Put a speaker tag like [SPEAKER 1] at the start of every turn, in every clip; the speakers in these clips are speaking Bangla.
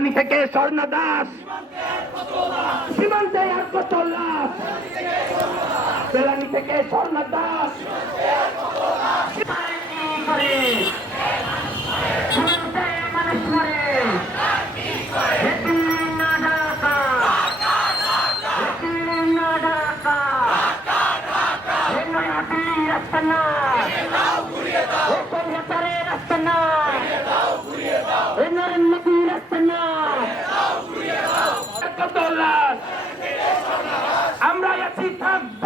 [SPEAKER 1] ফেলানি থেকে স্বর্ণ দাস সীমান্তে আর কত লাশ। ফেলানি থেকে স্বর্ণ দাস মানুষ না ঢাকা দিল্লি না ঢাকা এ নয়া দিল্লি রাস্তা না এ কলকাতার রাস্তা না এ নরেন্দ্র মোদী রাস্তা না কত লাশ আমরা আছি থাকব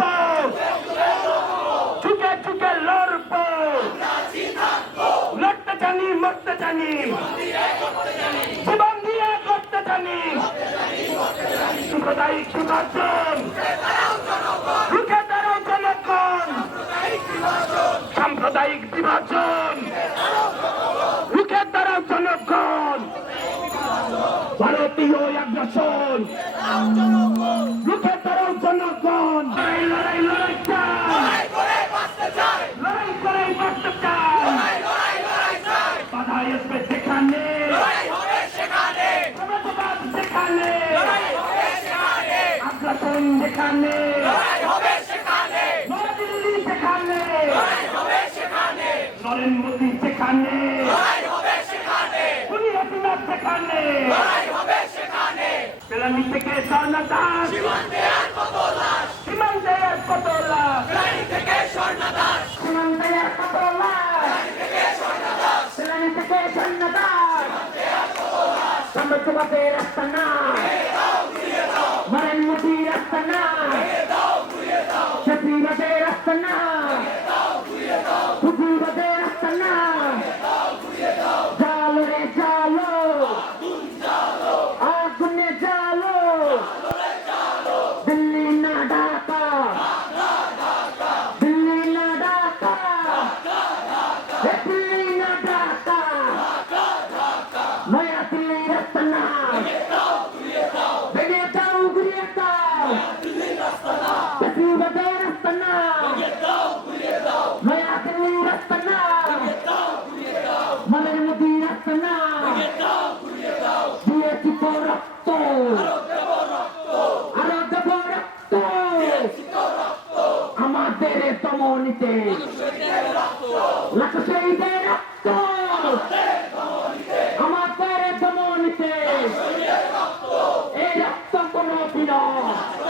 [SPEAKER 1] চুকে চুকে লড়বো লড়তে জানি মরতে জানি। জীবন দিয়ে করতে জানি। রুখে দাঁড়াও জনগণ সাম্প্রদায়িক বিভাজন। রুখে দাঁড়াও জনগণ ভারতীয় আগ্রাসন। যেখানে নরেন্দ্র মোদী যেখানে খুনি হাসিনা যেখানে ফেলানি থেকে স্বর্ণ দাস। সীমান্তে আর কত লাশ? সীমান্তে আর কত লাশ? ফেলানি থেকে স্বর্ণ দাস। সাম্রাজ্যবাদের রাস্তা না নরেন্দ্র মোদী রাস্তা না শক্তিবাদের রাস্তা না পুঁজিবাদের রাস্তা না জালো রে জালো আগুনে জালো দিল্লি না ঢাকা দিল্লি না ঢাকা দিল্লি না ঢাকা নয়া দিল্লি রাস্তা না ভেঙে দাও ঘুরিয়ে দাও শক্তিবাদের রাস্তা না নয়া দিল্লি রাস্তা না মনের রাস্তা না দিয়েছি তো রক্ত আরও দেব রক্ত আমাদের দমনিতে লাখ শহীদের রক্ত আমাদের দমনিতে এই রক্ত কোনো বিনয়